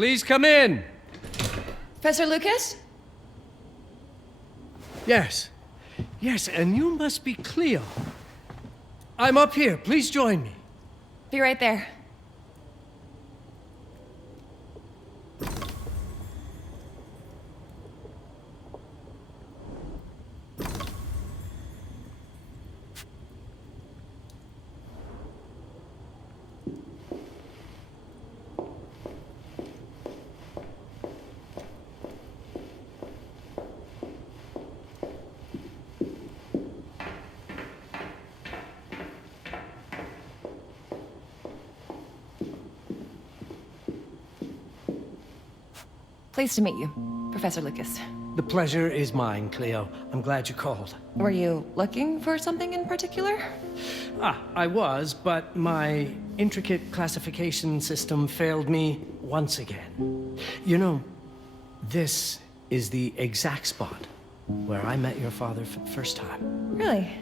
Please come in. Professor Lucas? Yes. Yes, and you must be Cleo. I'm up here. Please join me. Be right there. Pleased to meet you, Professor Lucas. The pleasure is mine, Cleo. I'm glad you called. Were you looking for something in particular? I was, but my intricate classification system failed me once again. You know, this is the exact spot where I met your father for the first time. Really?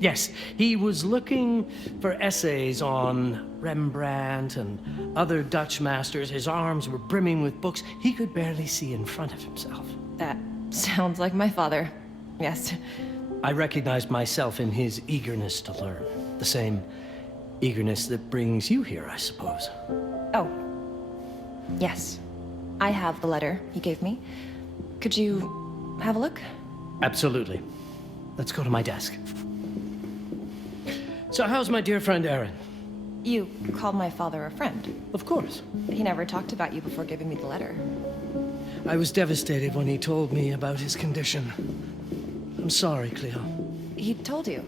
Yes, he was looking for essays on Rembrandt and other Dutch masters. His arms were brimming with books. He could barely see in front of himself. That sounds like my father. Yes. I recognized myself in his eagerness to learn. The same eagerness that brings you here, I suppose. Oh. Yes. I have the letter he gave me. Could you have a look? Absolutely. Let's go to my desk. So how's my dear friend Aaron? You called my father a friend. Of course. He never talked about you before giving me the letter. I was devastated when he told me about his condition. I'm sorry, Cleo. He told you?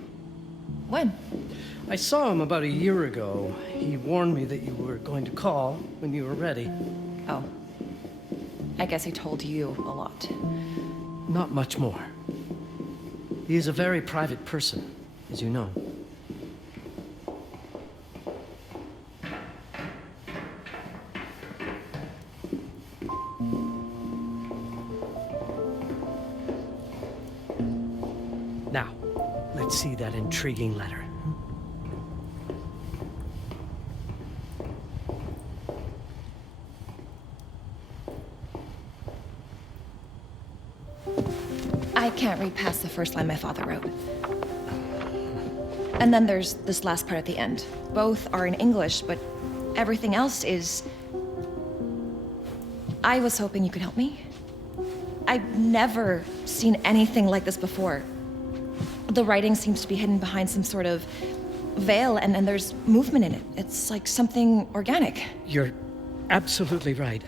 When? I saw him about a year ago. He warned me that you were going to call when you were ready. Oh. I guess he told you a lot. Not much more. He is a very private person, as you know. Now, let's see that intriguing letter. I can't read past the first line my father wrote. And then there's this last part at the end. Both are in English, but everything else is... I was hoping you could help me. I've never seen anything like this before. The writing seems to be hidden behind some sort of veil, and there's movement in it. It's like something organic. You're absolutely right.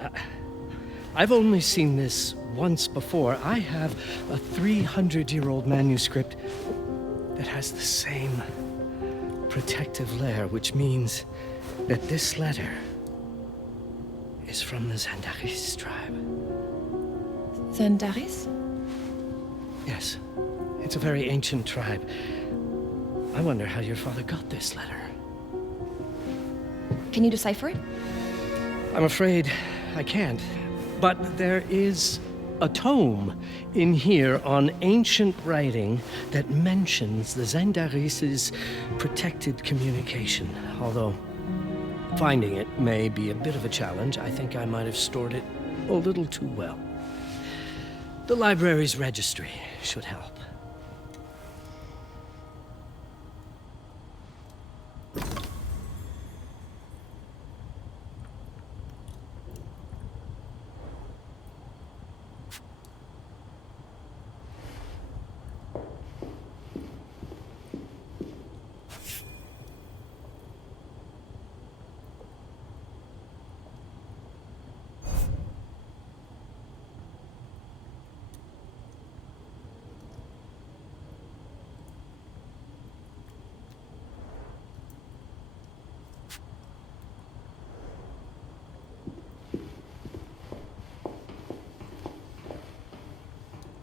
I've only seen this once before. I have a 300-year-old manuscript that has the same protective layer, which means that this letter is from the Zandaris tribe. Zandaris? Yes. It's a very ancient tribe. I wonder how your father got this letter. Can you decipher it? I'm afraid I can't. But there is a tome in here on ancient writing that mentions the Zandaris' protected communication. Although finding it may be a bit of a challenge. I think I might have stored it a little too well. The library's registry should help.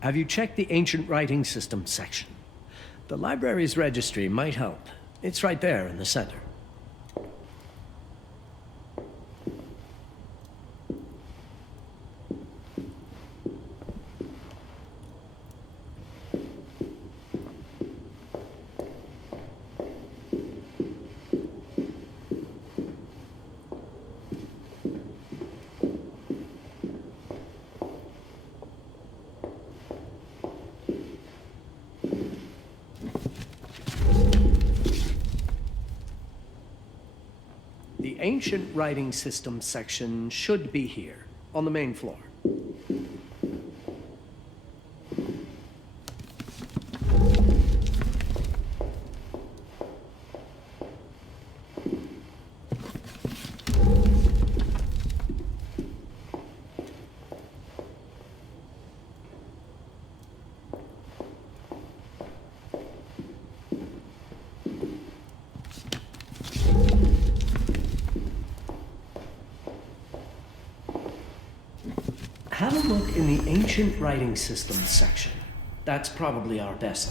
Have you checked the ancient writing system section? The library's registry might help. It's right there in the center. The ancient writing system section should be here, on the main floor. Have a look in the ancient writing systems section. That's probably our best.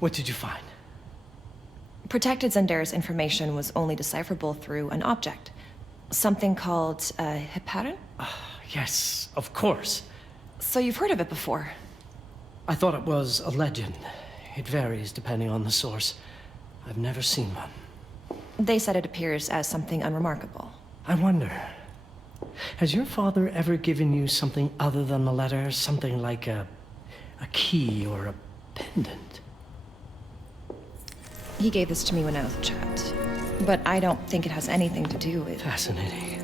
What did you find? Protected Zendara's information was only decipherable through an object. Something called a heparin? Yes, of course. So you've heard of it before? I thought it was a legend. It varies depending on the source. I've never seen one. They said it appears as something unremarkable. I wonder, has your father ever given you something other than the letter? Something like a key or a pendant? He gave this to me when I was a child. But I don't think it has anything to do with... Fascinating.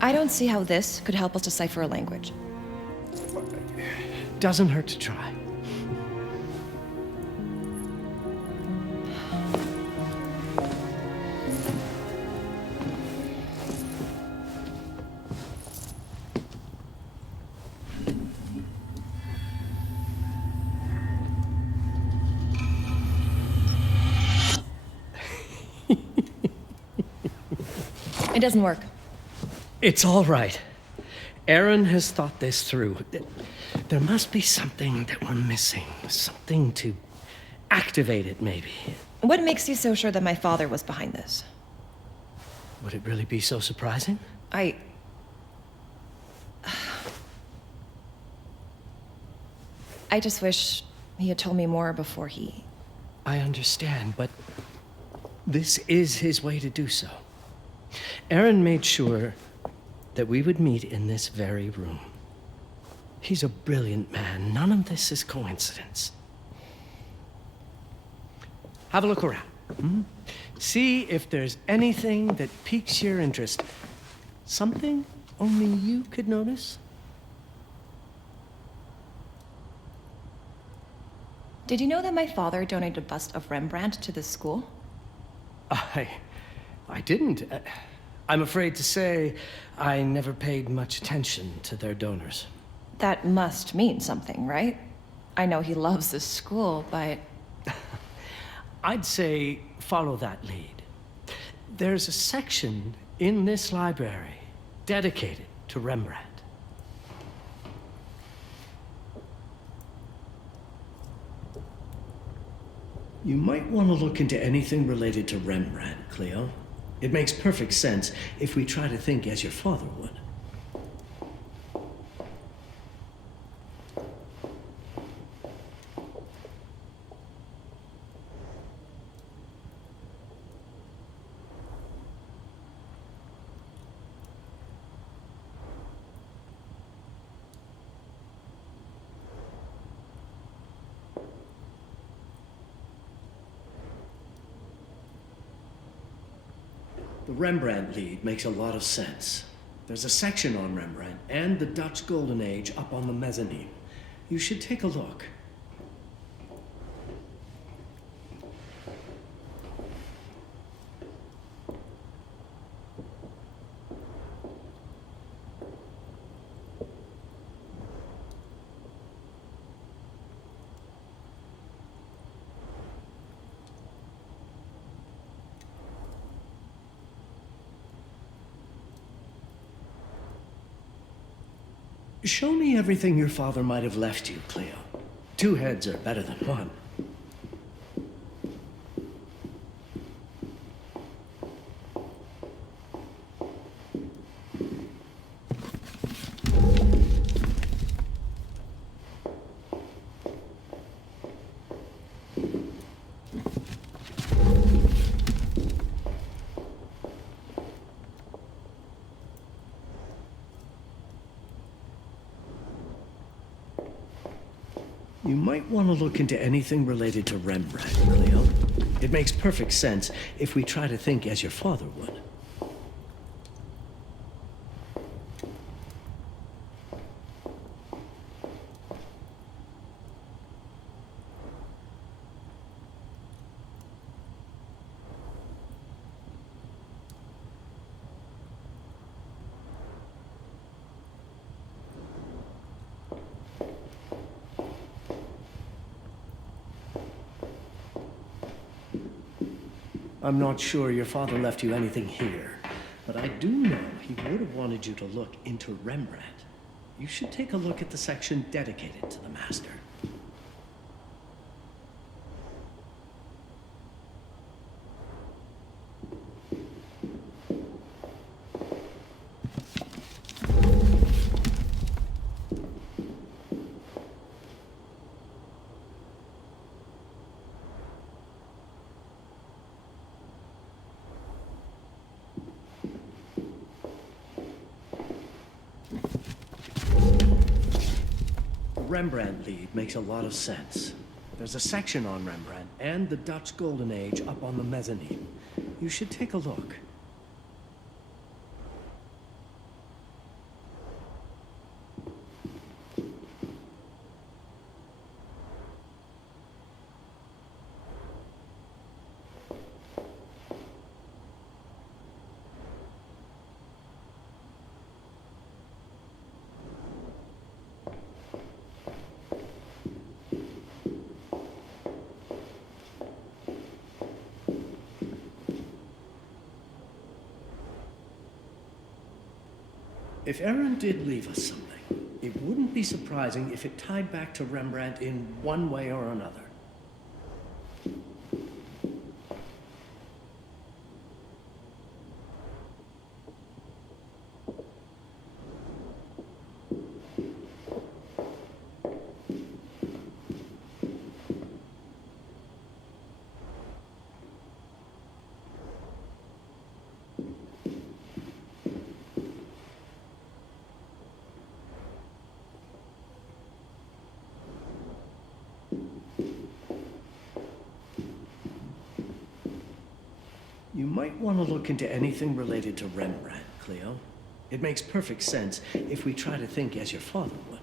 I don't see how this could help us decipher a language. Doesn't hurt to try. It doesn't work. It's all right. Aaron has thought this through. There must be something that we're missing. Something to activate it, maybe. What makes you so sure that my father was behind this? Would it really be so surprising? I just wish he had told me more before he... I understand, but this is his way to do so. Aaron made sure that we would meet in this very room. He's a brilliant man. None of this is coincidence. Have a look around. See if there's anything that piques your interest. Something only you could notice. Did you know that my father donated a bust of Rembrandt to this school? I didn't. I'm afraid to say I never paid much attention to their donors. That must mean something, right? I know he loves this school, but... I'd say follow that lead. There's a section in this library dedicated to Rembrandt. You might want to look into anything related to Rembrandt, Cleo. It makes perfect sense if we try to think as your father would. The Rembrandt lead makes a lot of sense. There's a section on Rembrandt and the Dutch Golden Age up on the mezzanine. You should take a look. Show me everything your father might have left you, Cleo. 2 heads are better than 1. You might want to look into anything related to Rembrandt, Cleo. It makes perfect sense if we try to think as your father would. I'm not sure your father left you anything here, but I do know he would have wanted you to look into Rembrandt. You should take a look at the section dedicated to the master. Rembrandt lead makes a lot of sense. There's a section on Rembrandt and the Dutch Golden Age up on the mezzanine. You should take a look. If Aaron did leave us something, it wouldn't be surprising if it tied back to Rembrandt in one way or another. You might want to look into anything related to Rembrandt, Cleo. It makes perfect sense if we try to think as your father would.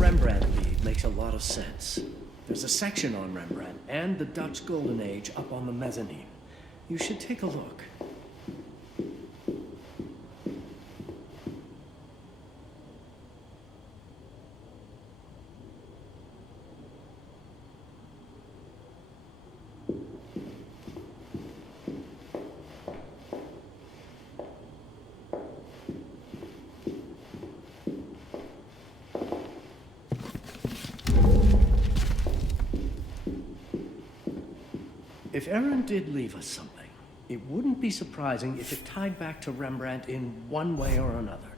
Rembrandt lead makes a lot of sense. There's a section on Rembrandt and the Dutch Golden Age up on the mezzanine. You should take a look. If Aaron did leave us something, it wouldn't be surprising if it tied back to Rembrandt in one way or another.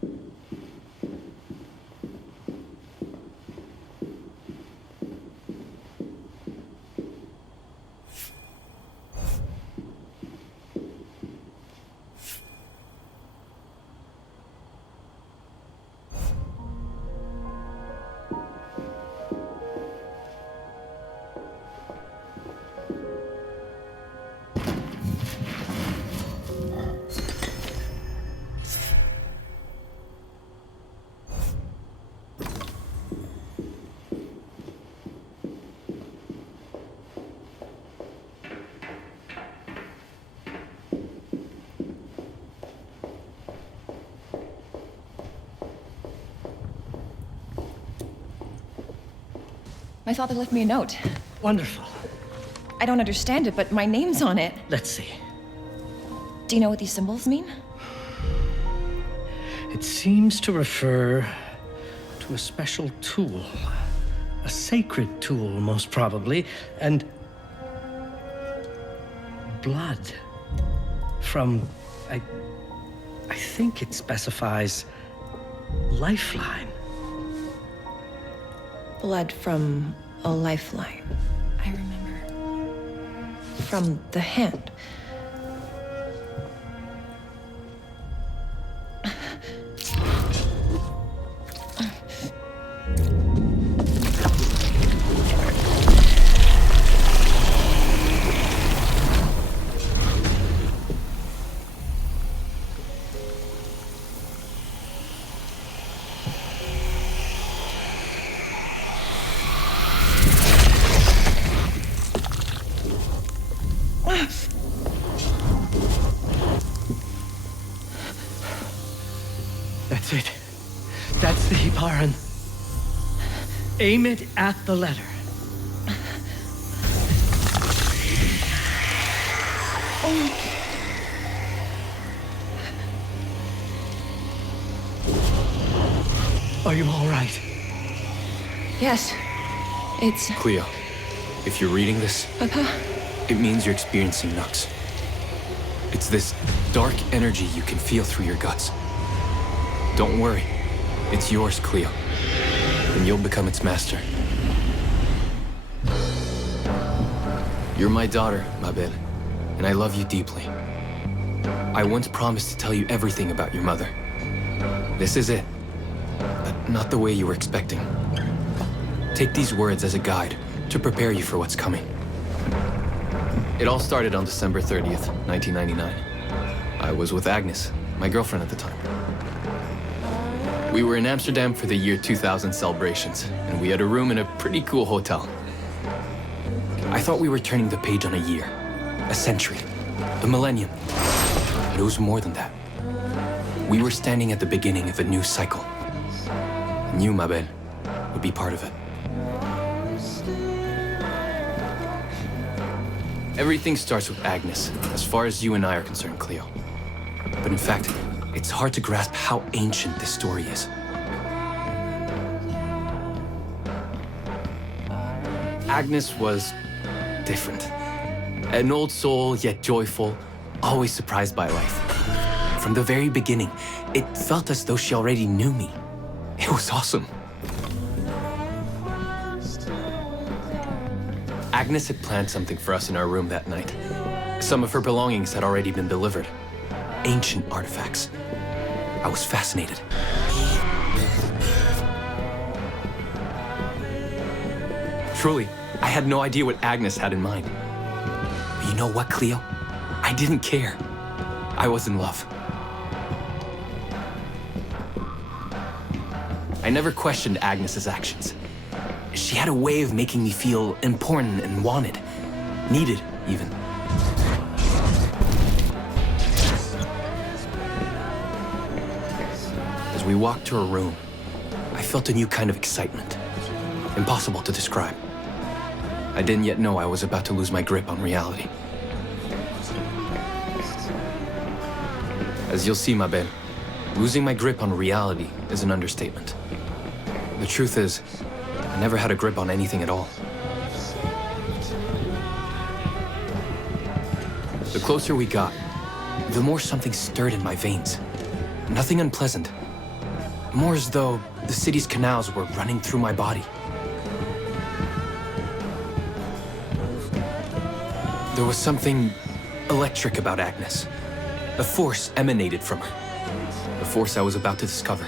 My father left me a note. Wonderful. I don't understand it, but my name's on it. Let's see. Do you know what these symbols mean? It seems to refer to a special tool. A sacred tool, most probably, and blood from, I think it specifies lifeline. Blood from a lifeline. I remember. From the hand. That's it. That's the Hiparan. Aim it at the letter. Are you all right? Yes. It's... Cleo, if you're reading this, Papa? it means you're experiencing Nux. It's this dark energy you can feel through your guts. Don't worry. It's yours, Cleo. And you'll become its master. You're my daughter, ma belle, and I love you deeply. I once promised to tell you everything about your mother. This is it. But not the way you were expecting. Take these words as a guide to prepare you for what's coming. It all started on December 30th, 1999. I was with Agnes, my girlfriend at the time. We were in Amsterdam for the year 2000 celebrations, and we had a room in a pretty cool hotel. I thought we were turning the page on a year, a century, a millennium. But it was more than that. We were standing at the beginning of a new cycle. And you, ma belle, would be part of it. Everything starts with Agnes, as far as you and I are concerned, Cleo. But in fact, it's hard to grasp how ancient this story is. Agnes was different. An old soul, yet joyful, always surprised by life. From the very beginning, it felt as though she already knew me. It was awesome. Agnes had planned something for us in our room that night. Some of her belongings had already been delivered. Ancient artifacts. I was fascinated. Truly, I had no idea what Agnes had in mind. But you know what, Cleo? I didn't care. I was in love. I never questioned Agnes's actions. She had a way of making me feel important and wanted. Needed, even. As we walked to her room, I felt a new kind of excitement. Impossible to describe. I didn't yet know I was about to lose my grip on reality. As you'll see, ma belle, losing my grip on reality is an understatement. The truth is, I never had a grip on anything at all. The closer we got, the more something stirred in my veins. Nothing unpleasant. More as though the city's canals were running through my body. There was something electric about Agnes. A force emanated from her. A force I was about to discover.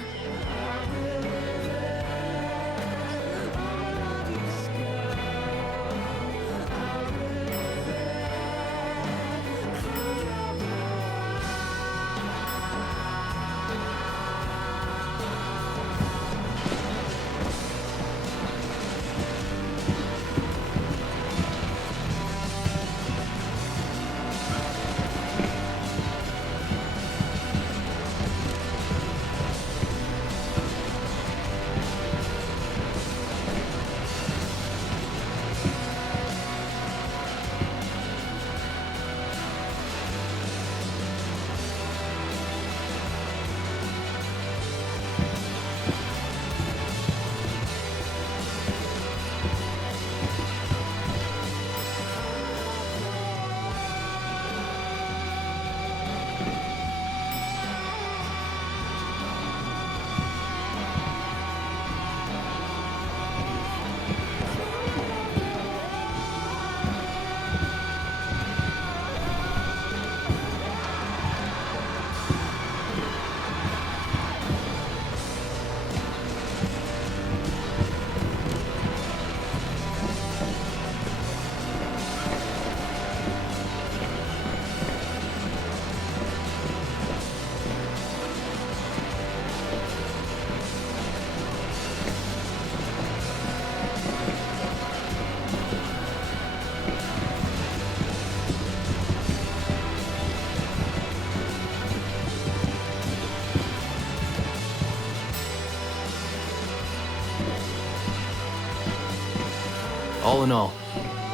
All in all,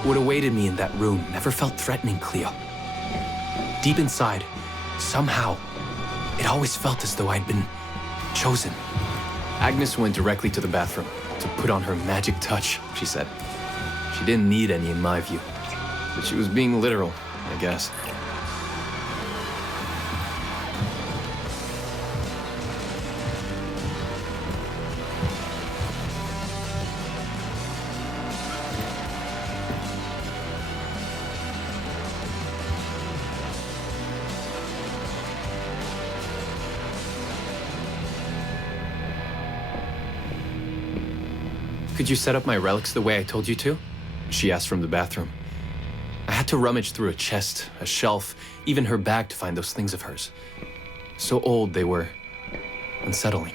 what awaited me in that room never felt threatening, Cleo. Deep inside, somehow, it always felt as though I'd been chosen. Agnes went directly to the bathroom to put on her magic touch, she said. She didn't need any in my view, but she was being literal, I guess. Could you set up my relics the way I told you to? She asked from the bathroom. I had to rummage through a chest, a shelf, even her bag to find those things of hers. So old they were unsettling.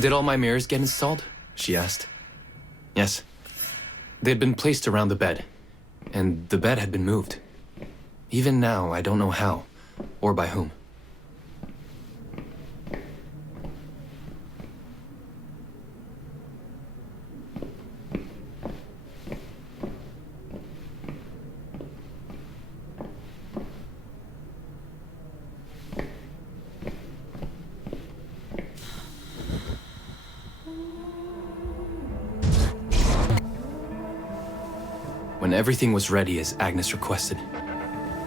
Did all my mirrors get installed? She asked. Yes. They had been placed around the bed, and the bed had been moved. Even now, I don't know how, or by whom. When everything was ready as Agnes requested,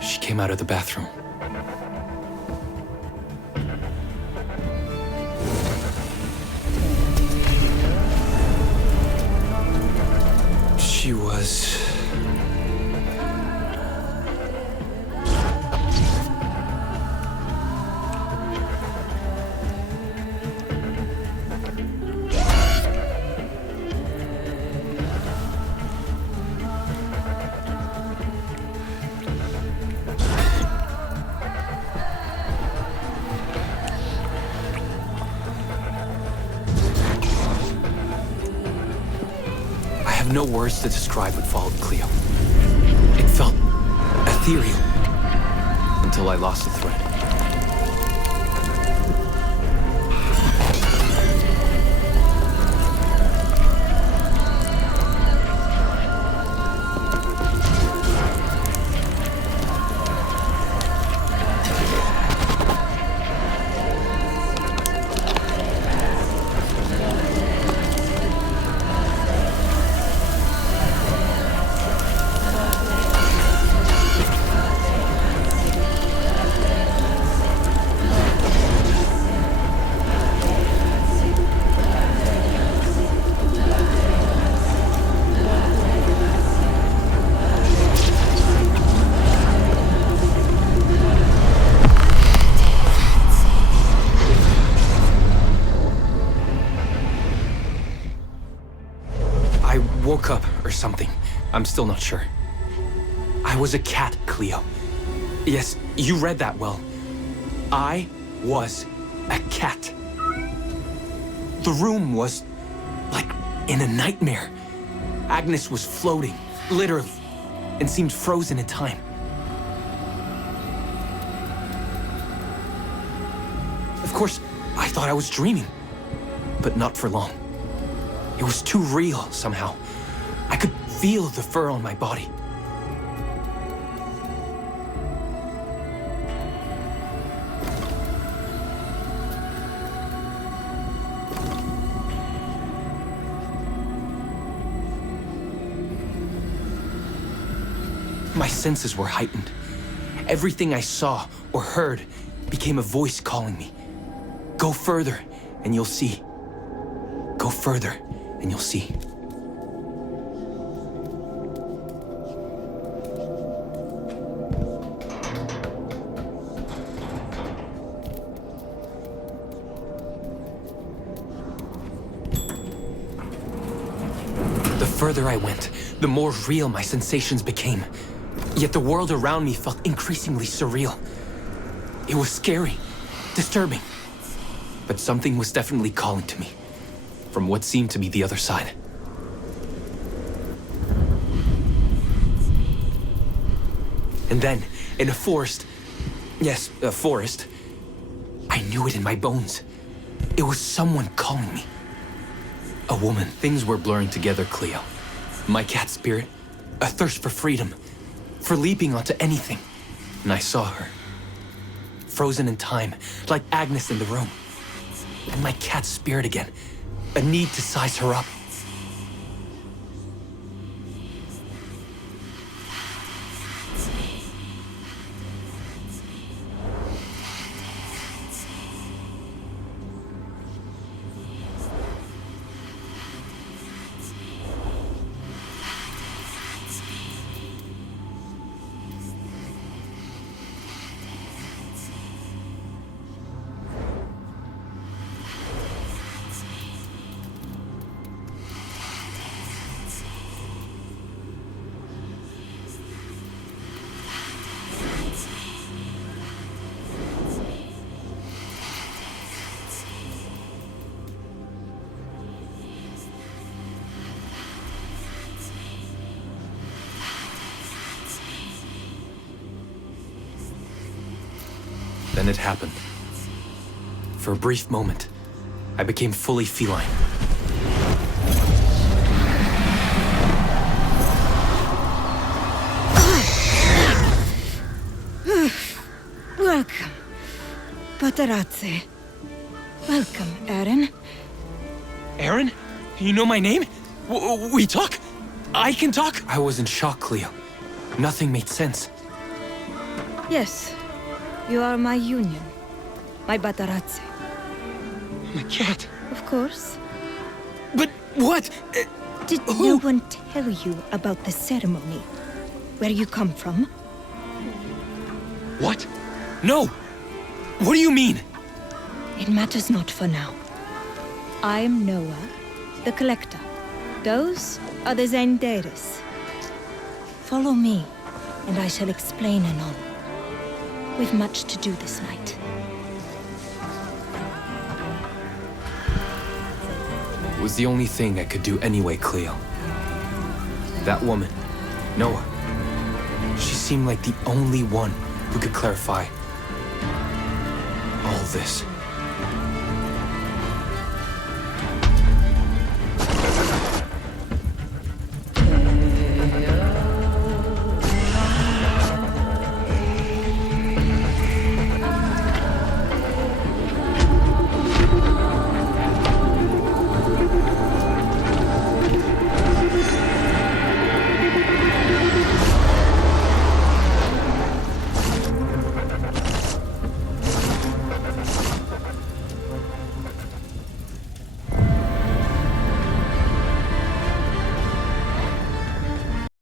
she came out of the bathroom. She was... no words to describe what followed, Cleo. It felt ethereal until I lost the thread. Woke up or something. I'm still not sure. I was a cat, Cleo. Yes, you read that well. I was a cat. The room was like in a nightmare. Agnes was floating, literally, and seemed frozen in time. Of course, I thought I was dreaming, but not for long. It was too real, somehow. I could feel the fur on my body. My senses were heightened. Everything I saw or heard became a voice calling me. Go further, and you'll see. Go further, and you'll see. The further I went, the more real my sensations became. Yet the world around me felt increasingly surreal. It was scary, disturbing. But something was definitely calling to me, from what seemed to be the other side. And then, in a forest, yes, a forest, I knew it in my bones. It was someone calling me. A woman. Things were blurring together, Cleo. My cat spirit, a thirst for freedom, for leaping onto anything. And I saw her, frozen in time, like Agnes in the room. And my cat spirit again, a need to size her up. Then it happened. For a brief moment, I became fully feline. Welcome, Patarazzi. Welcome, Aaron. Aaron? You know my name? We talk? I can talk? I was in shock, Cleo. Nothing made sense. Yes, you are my union, my Patarazzi. My cat. Of course. But what? Did no one tell you about the ceremony? Where you come from? What? No! What do you mean? It matters not for now. I am Noah, the Collector. Those are the Zendaris. Follow me, and I shall explain anon. We've much to do this night. It was the only thing I could do anyway, Cleo. That woman, Noah, she seemed like the only one who could clarify all this.